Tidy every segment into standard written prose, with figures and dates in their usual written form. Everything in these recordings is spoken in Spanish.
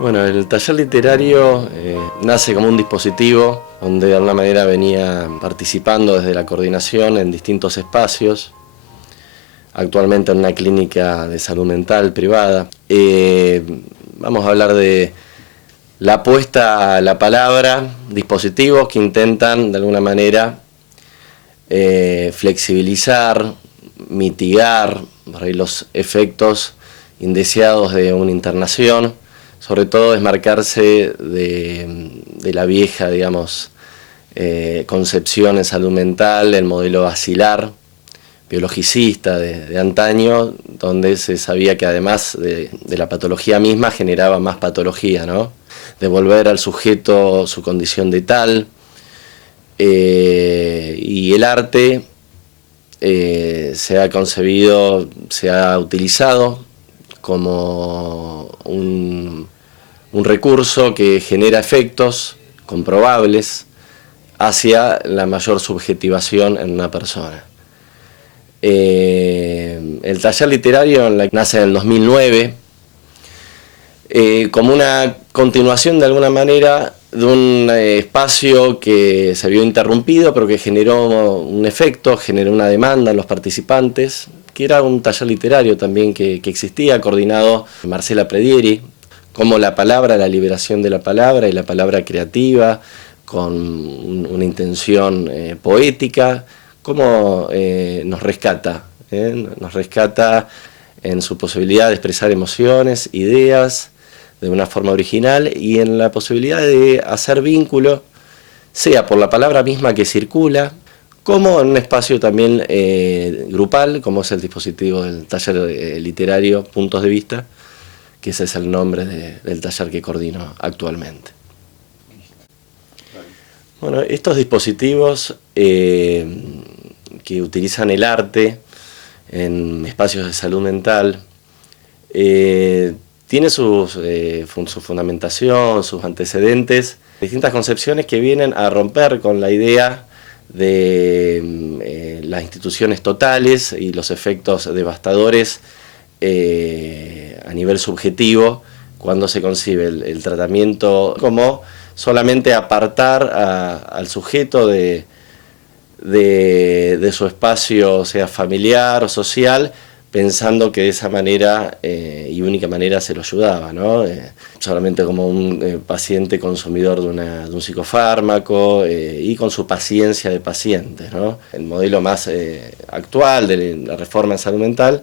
Bueno, el taller literario nace como un dispositivo donde de alguna manera venía participando desde la coordinación en distintos espacios, actualmente en una clínica de salud mental privada. Vamos a hablar de la apuesta a la palabra, dispositivos que intentan de alguna manera flexibilizar, mitigar por ahí los efectos indeseados de una internación, sobre todo desmarcarse de la vieja, digamos, concepción en salud mental, el modelo basilar, biologicista de antaño, donde se sabía que además de la patología misma generaba más patología, ¿no? Devolver al sujeto su condición de tal, y el arte se ha concebido, se ha utilizado como un recurso que genera efectos comprobables hacia la mayor subjetivación en una persona. El taller literario nace en el 2009 como una continuación de alguna manera de un espacio que se vio interrumpido, pero que generó un efecto, generó una demanda en los participantes, que era un taller literario también que existía, coordinado por Marcela Predieri, como la palabra, la liberación de la palabra y la palabra creativa, con una intención poética, cómo nos rescata. Nos rescata en su posibilidad de expresar emociones, ideas, de una forma original y en la posibilidad de hacer vínculo, sea por la palabra misma que circula, como en un espacio también grupal, como es el dispositivo del taller literario Puntos de Vista, que ese es el nombre del taller que coordino actualmente. Bueno, estos dispositivos que utilizan el arte en espacios de salud mental tiene su fundamentación, sus antecedentes, distintas concepciones que vienen a romper con la idea de las totales y los efectos devastadores a nivel subjetivo cuando se concibe el tratamiento como solamente apartar al sujeto de su espacio, sea familiar o social, pensando que de esa manera y única manera se lo ayudaba, ¿no? Solamente como un paciente consumidor de un psicofármaco y con su paciencia de paciente, ¿no? El modelo más actual de la reforma en salud mental,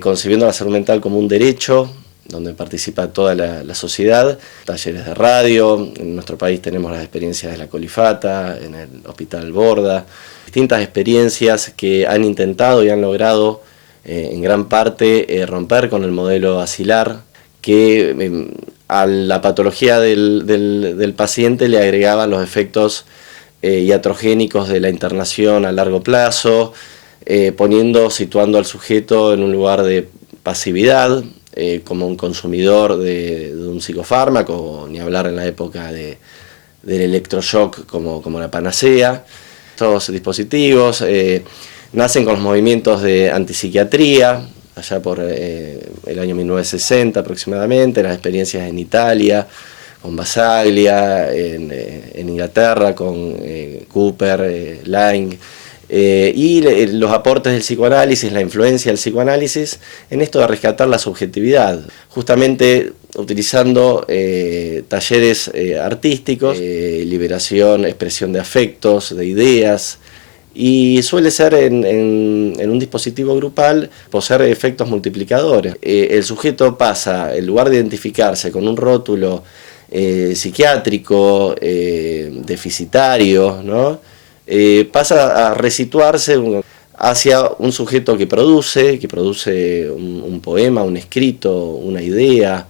concibiendo la salud mental como un derecho, donde participa toda la sociedad, talleres de radio, en nuestro país tenemos las experiencias de la Colifata, en el Hospital Borda, distintas experiencias que han intentado y han logrado en gran parte romper con el modelo asilar, que a la patología del paciente le agregaban los efectos iatrogénicos de la internación a largo plazo, situando al sujeto en un lugar de pasividad, como un consumidor de un psicofármaco, ni hablar en la época del electroshock como la panacea. Estos dispositivos nacen con los movimientos de antipsiquiatría, allá por el año 1960 aproximadamente, las experiencias en Italia, con Basaglia, en Inglaterra, con Cooper, Lang, y los aportes del psicoanálisis, la influencia del psicoanálisis en esto de rescatar la subjetividad, justamente utilizando talleres artísticos, liberación, expresión de afectos, de ideas, y suele ser en un dispositivo grupal poseer efectos multiplicadores. El sujeto pasa, en lugar de identificarse con un rótulo psiquiátrico, deficitario, ¿no? Pasa a resituarse hacia un sujeto que produce un poema, un escrito, una idea.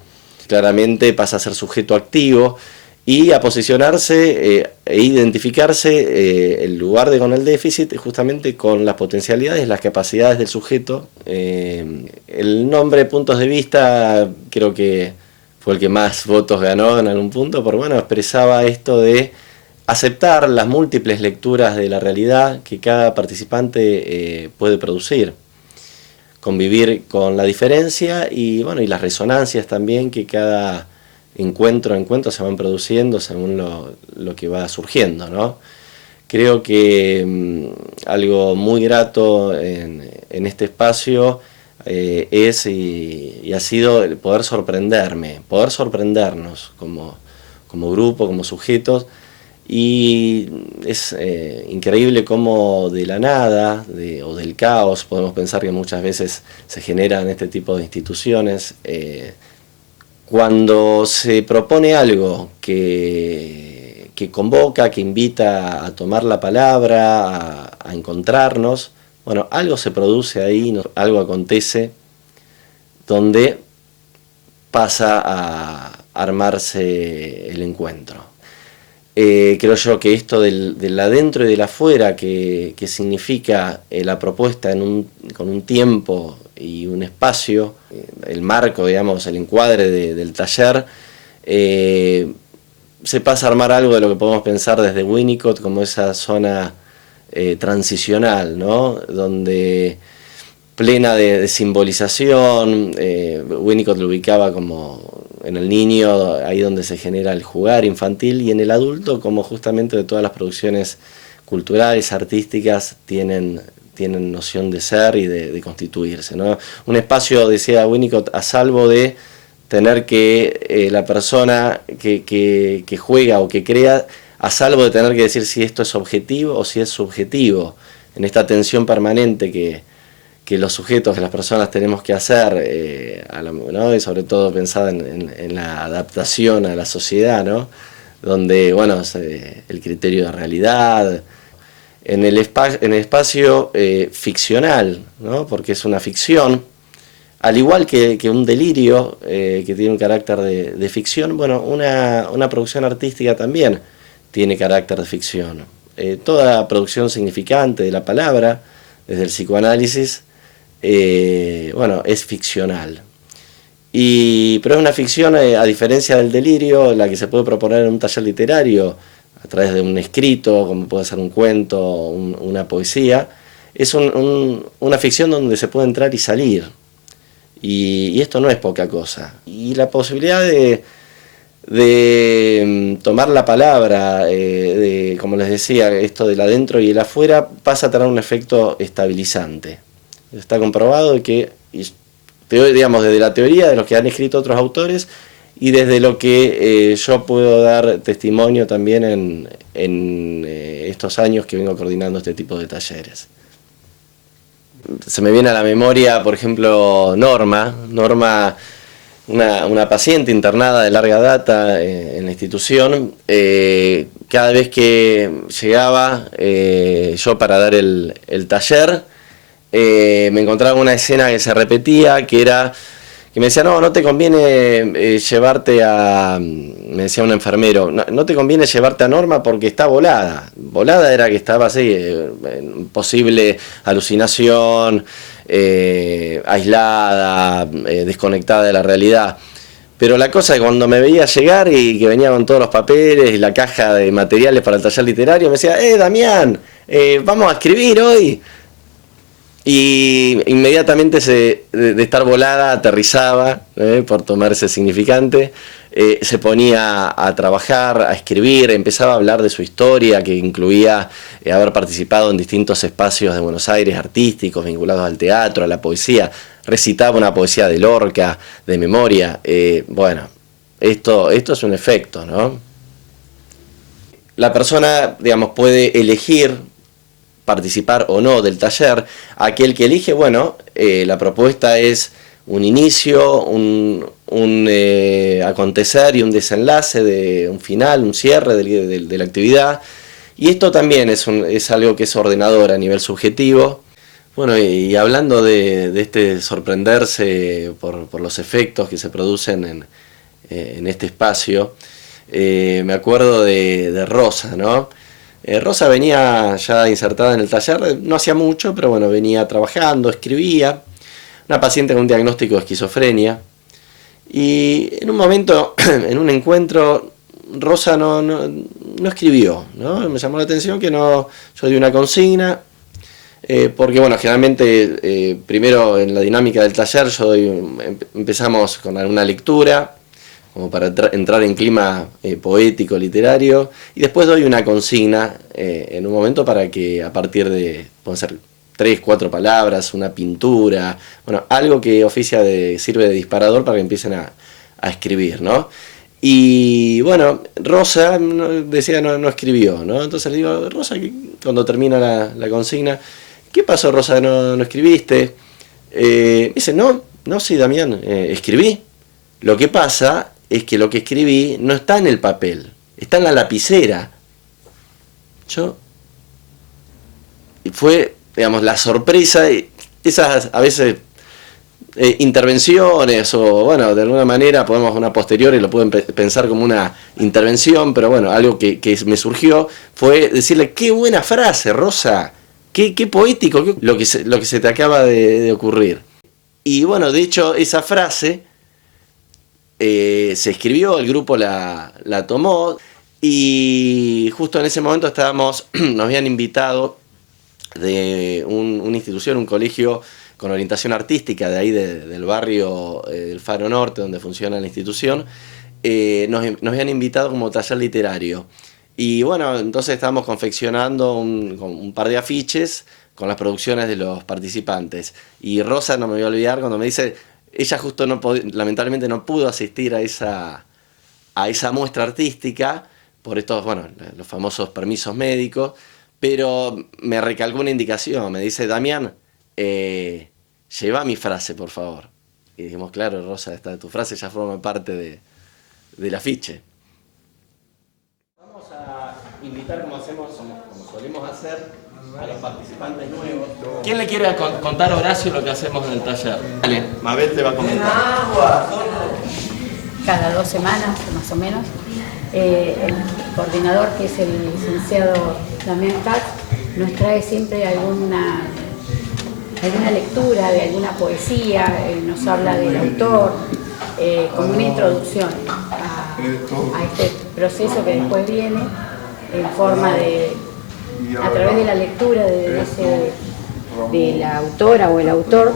Claramente pasa a ser sujeto activo y a posicionarse e identificarse en lugar de con el déficit, justamente con las potencialidades, las capacidades del sujeto. El nombre Puntos de Vista creo que fue el que más votos ganó en algún punto, porque bueno, expresaba esto de aceptar las múltiples lecturas de la realidad que cada participante puede producir, convivir con la diferencia y bueno, y las resonancias también que cada encuentro se van produciendo según lo que va surgiendo, ¿no? Creo que algo muy grato en este espacio es y ha sido el poder sorprendernos como grupo, como sujetos. Y es increíble cómo de la nada o del caos, podemos pensar que muchas veces se generan este tipo de instituciones, cuando se propone algo que convoca, que invita a tomar la palabra, a encontrarnos, bueno, algo se produce ahí, algo acontece donde pasa a armarse el encuentro. Creo yo que esto del adentro y del afuera, que significa la propuesta con un tiempo y un espacio, el marco, digamos, el encuadre del taller, se pasa a armar algo de lo que podemos pensar desde Winnicott como esa zona transicional, ¿no? Donde plena de simbolización, Winnicott lo ubicaba como en el niño, ahí donde se genera el jugar infantil, y en el adulto como justamente de todas las producciones culturales, artísticas, tienen noción de ser y de constituirse, ¿no? Un espacio, decía Winnicott, a salvo de tener que la persona que juega o que crea, a salvo de tener que decir si esto es objetivo o si es subjetivo, en esta tensión permanente que los sujetos, que las personas tenemos que hacer, ¿no? Y sobre todo pensada en la adaptación a la sociedad, ¿no? Donde, bueno, el criterio de realidad, en el espacio ficcional, ¿no? Porque es una ficción, al igual que un delirio que tiene un carácter de ficción, bueno, una producción artística también tiene carácter de ficción. Toda producción significante de la palabra, desde el psicoanálisis, bueno, es ficcional. Pero es una ficción, a diferencia del delirio, la que se puede proponer en un taller literario, a través de un escrito, como puede ser un cuento, una poesía. Es una ficción donde se puede entrar y salir. Y esto no es poca cosa. Y la posibilidad de tomar la palabra, como les decía, esto del adentro y el afuera, pasa a tener un efecto estabilizante. Está comprobado que, digamos, desde la teoría de los que han escrito otros autores y desde lo que yo puedo dar testimonio también en estos años que vengo coordinando este tipo de talleres. Se me viene a la memoria, por ejemplo, Norma, una paciente internada de larga data en la institución. Cada vez que llegaba yo para dar el taller, me encontraba una escena que se repetía, que era que me decía, no te conviene llevarte me decía un enfermero, no te conviene llevarte a Norma porque está volada. Volada era que estaba así, en posible alucinación, aislada, desconectada de la realidad. Pero la cosa es que cuando me veía llegar y que venía con todos los papeles y la caja de materiales para el taller literario, me decía, Damián, vamos a escribir hoy. Y inmediatamente de estar volada aterrizaba, por tomar ese significante, se ponía a trabajar, a escribir, empezaba a hablar de su historia, que incluía haber participado en distintos espacios de Buenos Aires artísticos vinculados al teatro, a la poesía. Recitaba una poesía de Lorca, de memoria. Bueno, esto es un efecto, ¿no? La persona, digamos, puede elegir participar o no del taller. Aquel que elige, bueno, la propuesta es un inicio, un acontecer y un desenlace, de un final, un cierre de la actividad. Y esto también es algo que es ordenador a nivel subjetivo. Bueno, y hablando de este sorprenderse por los efectos que se producen en este espacio, me acuerdo de Rosa, ¿no? Rosa venía ya insertada en el taller, no hacía mucho, pero bueno, venía trabajando, escribía, una paciente con un diagnóstico de esquizofrenia. Y en un momento, en un encuentro, Rosa no escribió, ¿no? Me llamó la atención que yo di una consigna, porque bueno, generalmente primero en la dinámica del taller empezamos con alguna lectura, como para entrar en clima poético, literario, y después doy una consigna en un momento para que a partir de, pueden ser 3, 4 palabras, una pintura, bueno, algo que sirve de disparador para que empiecen a escribir, ¿no? Y bueno, Rosa decía no escribió, ¿no? Entonces le digo, Rosa, cuando termina la consigna, ¿qué pasó, Rosa, no escribiste? Me dice, sí, Damián, escribí. Lo que pasa es que lo que escribí no está en el papel, está en la lapicera. Y fue, digamos, la sorpresa, esas a veces intervenciones, o bueno, de alguna manera podemos una posteriori lo pueden pensar como una intervención, pero bueno, algo que me surgió fue decirle, qué buena frase, Rosa, qué poético, lo que se te acaba de ocurrir. Y bueno, de hecho, esa frase se escribió, el grupo la tomó, y justo en ese momento nos habían invitado de una institución, un colegio con orientación artística de ahí del barrio del Faro Norte, donde funciona la institución. Nos habían invitado como taller literario. Y bueno, entonces estábamos confeccionando un par de afiches con las producciones de los participantes. Y Rosa, no me voy a olvidar, cuando me dice, ella justo lamentablemente no pudo asistir a esa muestra artística por estos, bueno, los famosos permisos médicos, pero me recalcó una indicación, me dice, Damián, lleva mi frase, por favor. Y dijimos, claro, Rosa, tu frase ya forma parte del afiche. Vamos a invitar, como solemos hacer, a los participantes nuevos. ¿Quién le quiere contar a Horacio lo que hacemos en el taller? Dale, Mabel te va a comentar. Cada 2 semanas, más o menos, el coordinador, que es el licenciado Damián Katz, nos trae siempre alguna lectura de alguna poesía, nos habla del autor, como una introducción a este proceso que después viene en forma a través de la lectura de la autora o el autor.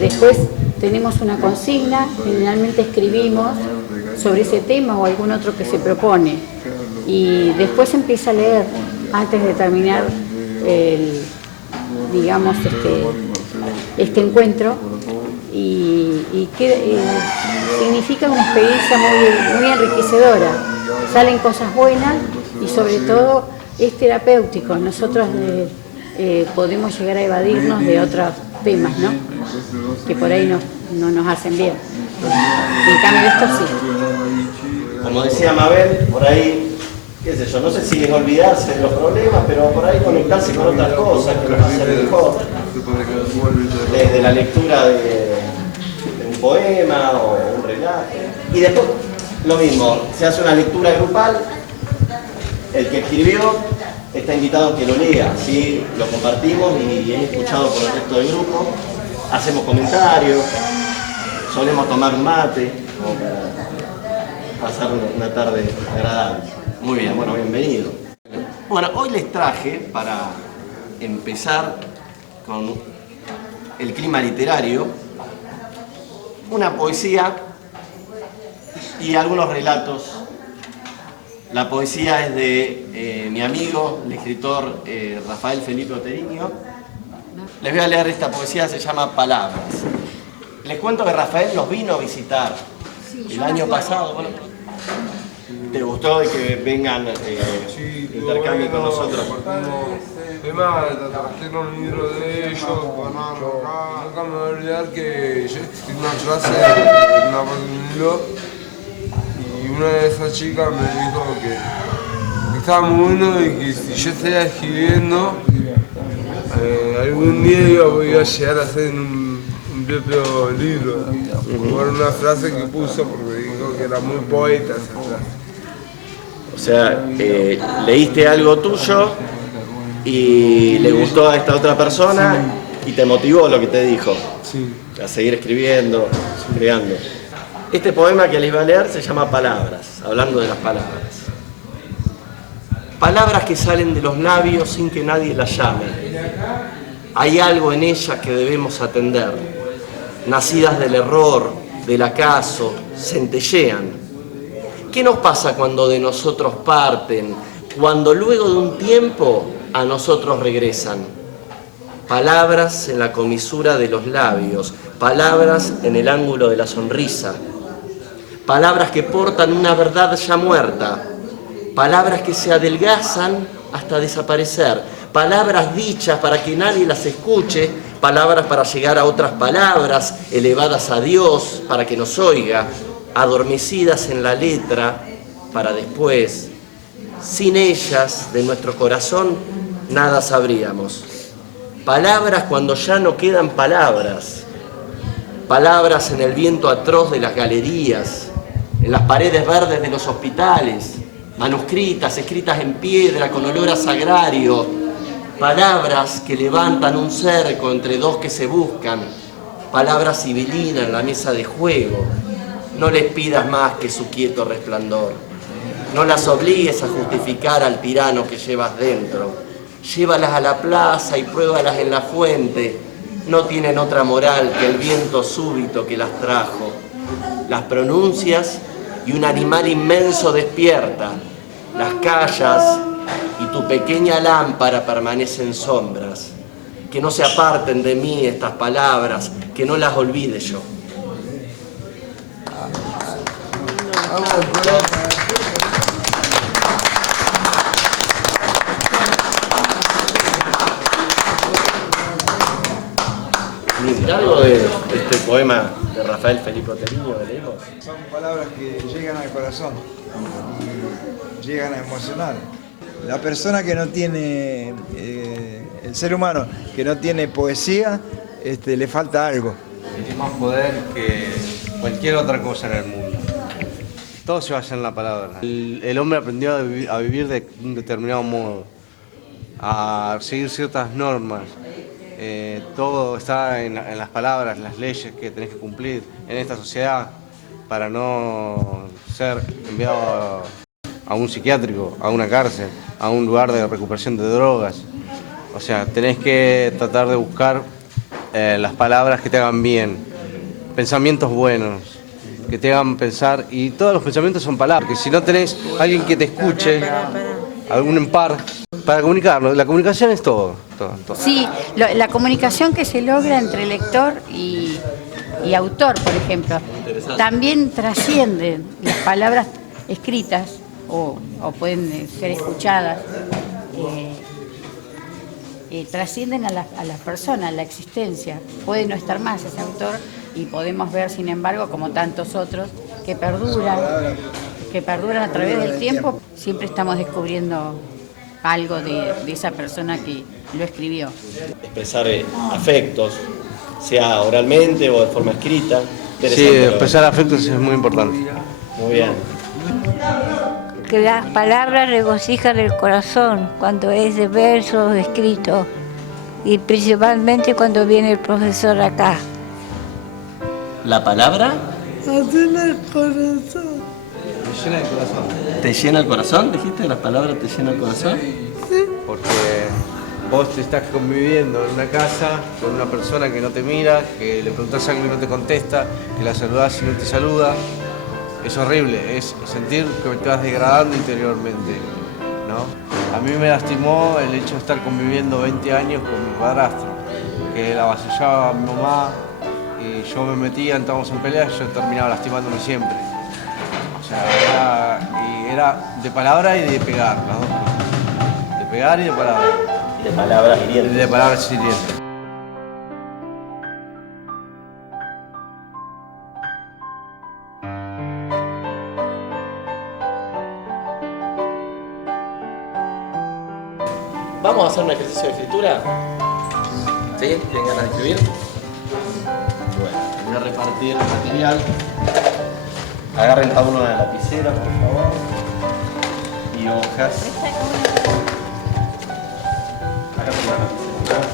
Después tenemos una consigna, generalmente escribimos sobre ese tema o algún otro que se propone, y después empieza a leer antes de terminar digamos este encuentro, y que significa una experiencia muy enriquecedora. Salen cosas buenas y sobre todo es terapéutico. Nosotros podemos llegar a evadirnos de otros temas, ¿no?, que por ahí no nos hacen bien. En cambio esto sí. Como decía Mabel, por ahí, qué sé yo, no sé si es olvidarse de los problemas, pero por ahí conectarse con otras cosas que nos hacen mejor. Desde la lectura de un poema o un relato. Y después lo mismo, se hace una lectura grupal, el que escribió está invitado a que lo lea, ¿sí? Lo compartimos y es escuchado por el resto del grupo, hacemos comentarios, solemos tomar un mate como para pasar una tarde agradable. Muy bien, bueno, bienvenido. Bueno, hoy les traje, para empezar con el clima literario, una poesía y algunos relatos. La poesía es de mi amigo, el escritor Rafael Felipe Oteriño. Les voy a leer esta poesía, se llama Palabras. Les cuento que Rafael nos vino a visitar el año pasado. Bueno, ¿te gustó de que vengan intercambio con nosotros? Además, trajeron un libro de ellos, nunca me voy a olvidar que yo escribí una frase en una parte de un libro, y una de esas chicas me dijo que estaba muy bueno y que si yo seguía escribiendo, algún día iba a llegar a hacer un propio libro, por una frase que puso, porque dijo que era muy poeta esa frase. O sea, leíste algo tuyo y le gustó a esta otra persona, sí, y te motivó lo que te dijo, sí, a seguir escribiendo, sí, creando. Este poema que les voy a leer se llama Palabras, hablando de las palabras. Palabras que salen de los labios sin que nadie las llame. Hay algo en ellas que debemos atender. Nacidas del error, del acaso, centellean. ¿Qué nos pasa cuando de nosotros parten, cuando luego de un tiempo a nosotros regresan? Palabras en la comisura de los labios, palabras en el ángulo de la sonrisa, palabras que portan una verdad ya muerta, palabras que se adelgazan hasta desaparecer, palabras dichas para que nadie las escuche, palabras para llegar a otras palabras elevadas a Dios para que nos oiga, adormecidas en la letra para después. Sin ellas, de nuestro corazón, nada sabríamos. Palabras cuando ya no quedan palabras. Palabras en el viento atroz de las galerías, en las paredes verdes de los hospitales, manuscritas, escritas en piedra con olor a sagrario. Palabras que levantan un cerco entre dos que se buscan. Palabras civilinas en la mesa de juego. No les pidas más que su quieto resplandor. No las obligues a justificar al tirano que llevas dentro. Llévalas a la plaza y pruébalas en la fuente. No tienen otra moral que el viento súbito que las trajo. Las pronuncias y un animal inmenso despierta. Las callas y tu pequeña lámpara permanecen sombras. Que no se aparten de mí estas palabras, que no las olvide yo. ¿Algo de este poema de Rafael Felipe Otelliño que leímos? Son palabras que llegan al corazón y llegan a emocionar. La persona que no tiene, el ser humano que no tiene poesía, le falta algo. Tiene más poder que cualquier otra cosa en el mundo. Todo se basa en la palabra. El hombre aprendió a vivir de un determinado modo, a seguir ciertas normas. Todo está en las palabras, las leyes que tenés que cumplir en esta sociedad para no ser enviado a un psiquiátrico, a una cárcel, a un lugar de recuperación de drogas. O sea, tenés que tratar de buscar las palabras que te hagan bien, pensamientos buenos, que te hagan pensar, y todos los pensamientos son palabras, que si no tenés alguien que te escuche, algún en par, para comunicarlo, la comunicación es todo. Sí, la comunicación que se logra entre lector y autor, por ejemplo, también trascienden las palabras escritas o pueden ser escuchadas, trascienden a las personas, a la existencia. Puede no estar más ese autor y podemos ver, sin embargo, como tantos otros, que perduran a través del tiempo. Siempre estamos descubriendo algo de esa persona que lo escribió. Expresar afectos, sea oralmente o de forma escrita. Sí, expresar afectos es muy importante. Muy bien. Que las palabras regocijan el corazón cuando es de versos, de escrito, y principalmente cuando viene el profesor acá. ¿La palabra? Llena el corazón. Me llena el corazón. ¿Te llena el corazón? ¿Dijiste? ¿La palabra te llena el corazón? Porque vos te estás conviviendo en una casa con una persona que no te mira, que le preguntás algo y no te contesta, que la saludás y no te saluda. Es horrible, es sentir que te vas degradando interiormente, ¿no? A mí me lastimó el hecho de estar conviviendo 20 años con mi padrastro, que la avasallaba a mi mamá y yo me metía, entramos en peleas y yo terminaba lastimándome siempre. O sea, era de palabra y de pegar, las dos cosas. De pegar y de palabra. De palabras hirientes. De palabras hirientes. ¿Vamos a hacer un ejercicio de escritura? ¿Sí? ¿Tienen ganas de escribir? Bueno, voy a repartir el material. Agarren cada uno una lapicera, por favor. Y hojas. Agarren una lapicera más.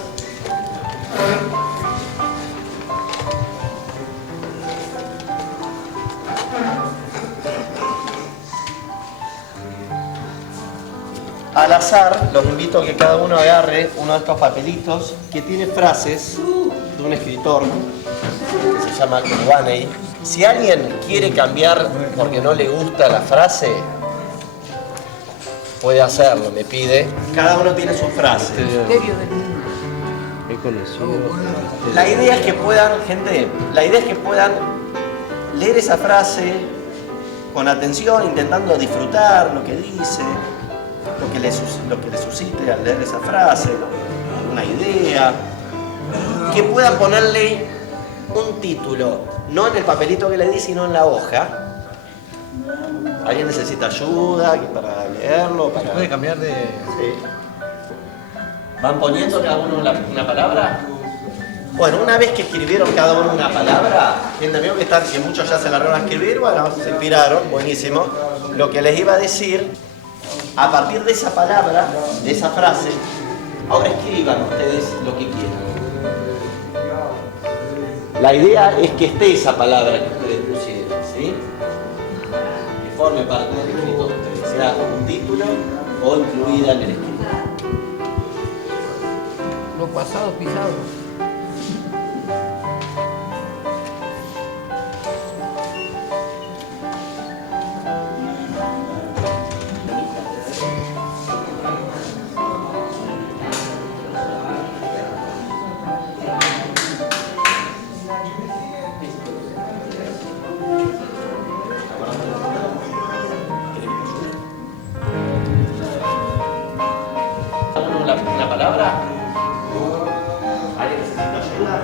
Al azar, los invito a que cada uno agarre uno de estos papelitos que tiene frases de un escritor que se llama Kubanei. Si alguien quiere cambiar porque no le gusta la frase, puede hacerlo, me pide. Cada uno tiene su frase. La idea es que puedan, gente, la idea es que puedan leer esa frase con atención, intentando disfrutar lo que dice. Lo que le suscite al leer esa frase, una idea, que puedan ponerle un título, no en el papelito que le di, sino en la hoja. ¿Alguien necesita ayuda para leerlo? ¿Se puede cambiar de...? Sí. ¿Van poniendo cada uno una palabra? Bueno, una vez que escribieron cada uno una palabra, gente, veo que muchos ya se largaron a escribir, bueno, se inspiraron, buenísimo. Lo que les iba a decir, a partir de esa palabra, de esa frase, ahora escriban ustedes lo que quieran. La idea es que esté esa palabra que ustedes pusieron, ¿sí? Que forme parte del escrito de ustedes, sea un título o incluida en el escrito. Los pasados pisados. una palabra? ¿Alguien necesita ayuda?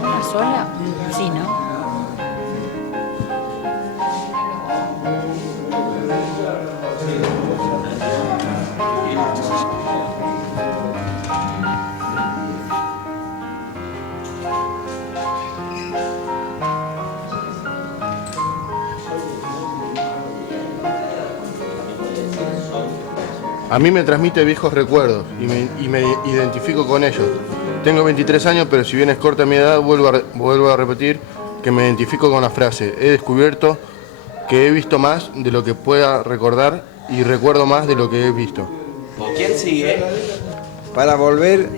¿Una sola? Sí, ¿no? A mí me transmite viejos recuerdos y me identifico con ellos. Tengo 23 años, pero si bien es corta mi edad, vuelvo a repetir que me identifico con la frase. He descubierto que he visto más de lo que pueda recordar y recuerdo más de lo que he visto. ¿Quién sigue? Para volver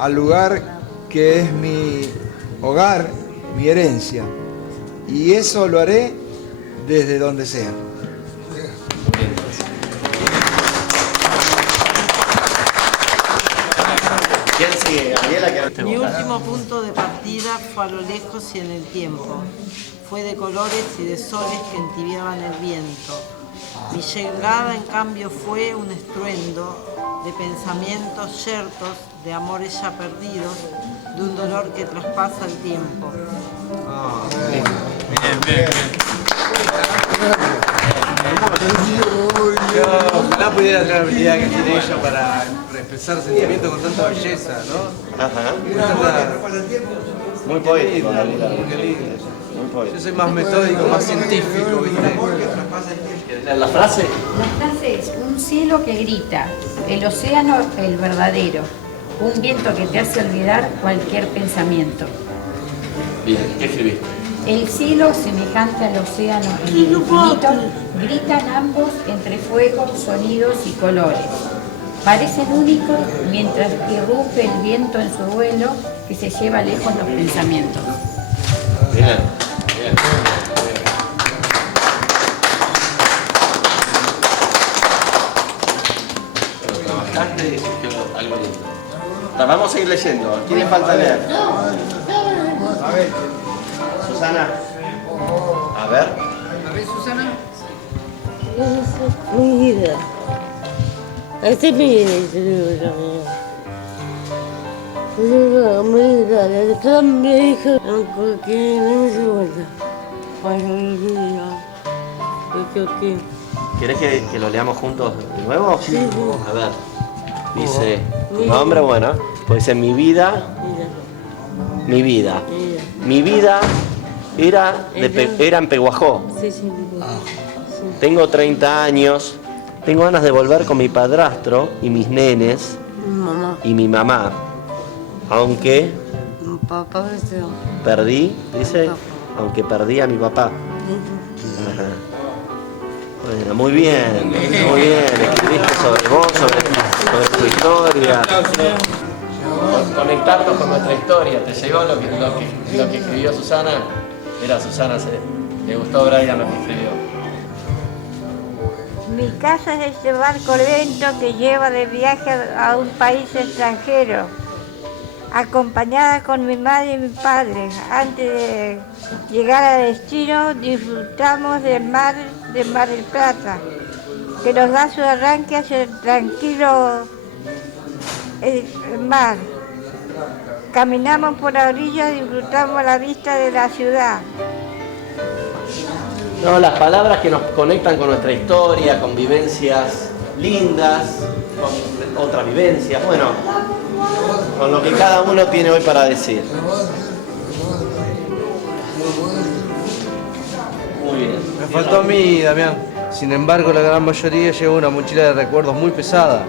al lugar que es mi hogar, mi herencia. Y eso lo haré desde donde sea. ¿Quién sigue? Gabriela, que Mi último punto de partida fue a lo lejos y en el tiempo. Fue de colores y de soles que entibiaban el viento. Mi llegada, en cambio, fue un estruendo de pensamientos yertos, de amores ya perdidos, de un dolor que traspasa el tiempo. Ojalá pudiera tener la habilidad que tiene ella para expresar sentimientos con tanta belleza, ¿no? Ajá. Muy poético, qué lindo. Yo soy más metódico, más científico, ¿viste? ¿La frase? La frase es un cielo que grita, el océano el verdadero, un viento que te hace olvidar cualquier pensamiento. Bien, ¿qué escribiste? El cielo semejante al océano en el infinito, gritan ambos entre fuego, sonidos y colores. Parecen únicos mientras irrumpe el viento en su vuelo que se lleva lejos los pensamientos. Bien, bien. Trabajaste y hiciste algo lindo. Vamos a ir leyendo. ¿A quién le falta leer? A ver. Susana. A ver. A ver, Susana. Mi vida. Este es mi vida, mi vida, de toda mi hija, aunque no se vuelva. Para mi vida. ¿Querés que lo leamos juntos de nuevo? Sí, sí. A ver. Dice, tu nombre, bueno, puede ser mi vida. Mi vida. Mi vida era en Peguajó. Sí, sí. Tengo 30 años. Tengo ganas de volver con mi padrastro y mis nenes Mamá. y mi mamá. Aunque Papá, perdí, dice, aunque perdí a mi papá. Ajá. Bueno, muy bien, muy bien. Escribiste sobre vos, sobre tu historia. Conectarnos con nuestra historia. ¿Te llegó lo que escribió Susana? Mira, Susana, le gustó Brian lo que escribió. Mi casa es este barco lento que lleva de viaje a un país extranjero, acompañada con mi madre y mi padre. Antes de llegar al destino, disfrutamos del Mar del Plata, que nos da su arranque hacia el tranquilo mar. Caminamos por la orilla y disfrutamos la vista de la ciudad. No, las palabras que nos conectan con nuestra historia, con vivencias lindas, con otras vivencias, bueno, con lo que cada uno tiene hoy para decir. Muy bien. Me faltó a mí, Damián. Sin embargo, la gran mayoría lleva una mochila de recuerdos muy pesada.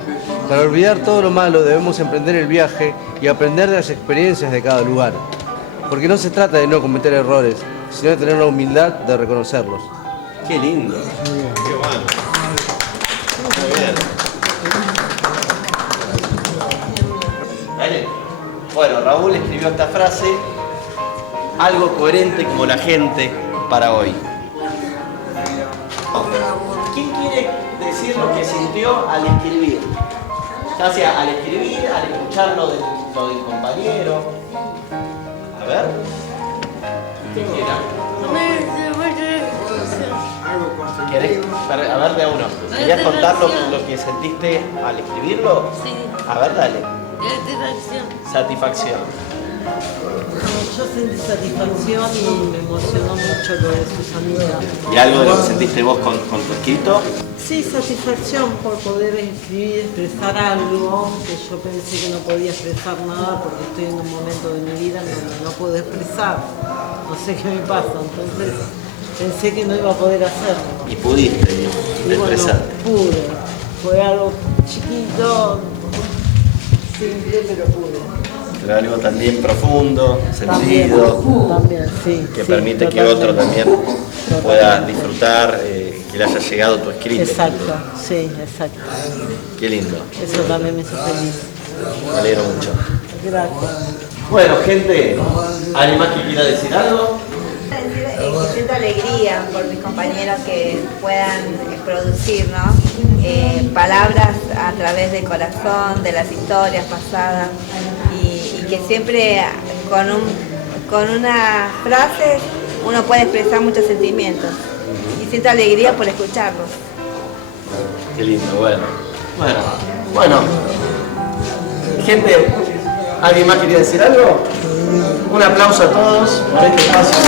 Para olvidar todo lo malo debemos emprender el viaje y aprender de las experiencias de cada lugar. Porque no se trata de no cometer errores, sino de tener la humildad de reconocerlos. Qué lindo. Qué bueno. Muy bien. ¿Vale? Bueno, Raúl escribió esta frase, algo coherente como la gente para hoy. ¿Quién quiere decir lo que sintió al escribir? Ya sea al escribir, al escuchar lo del compañero. A ver. ¿Quién quiera? ¿Querés? A ver, de a uno. ¿Querías contar lo que sentiste al escribirlo? Sí. A ver, dale. Satisfacción. Satisfacción. Yo sentí satisfacción y me emocionó mucho lo de Susanita. ¿Y algo de lo que sentiste vos con tu escrito? Sí, satisfacción por poder escribir, expresar algo que yo pensé que no podía expresar nada porque estoy en un momento de mi vida en donde no puedo expresar. No sé qué me pasa, entonces pensé que no iba a poder hacerlo. Y pudiste expresar. Bueno, pude. Fue algo chiquito, simple, pero pude. Pero algo también profundo, sentido, También, sí. que sí, permite que totalmente. otro también pueda disfrutar, que le haya llegado tu escrito. Exacto, sí, exacto. Qué lindo. Eso también me hizo feliz. Me alegro mucho. Gracias. Bueno, gente, ¿alguien más que quiera decir algo? Que siento alegría por mis compañeros que puedan producir, ¿no? Palabras a través del corazón, de las historias pasadas y que siempre con una frase uno puede expresar muchos sentimientos y siento alegría por escucharlos. Qué lindo, bueno. Gente, ¿alguien más quería decir algo? Un aplauso a todos por este espacio.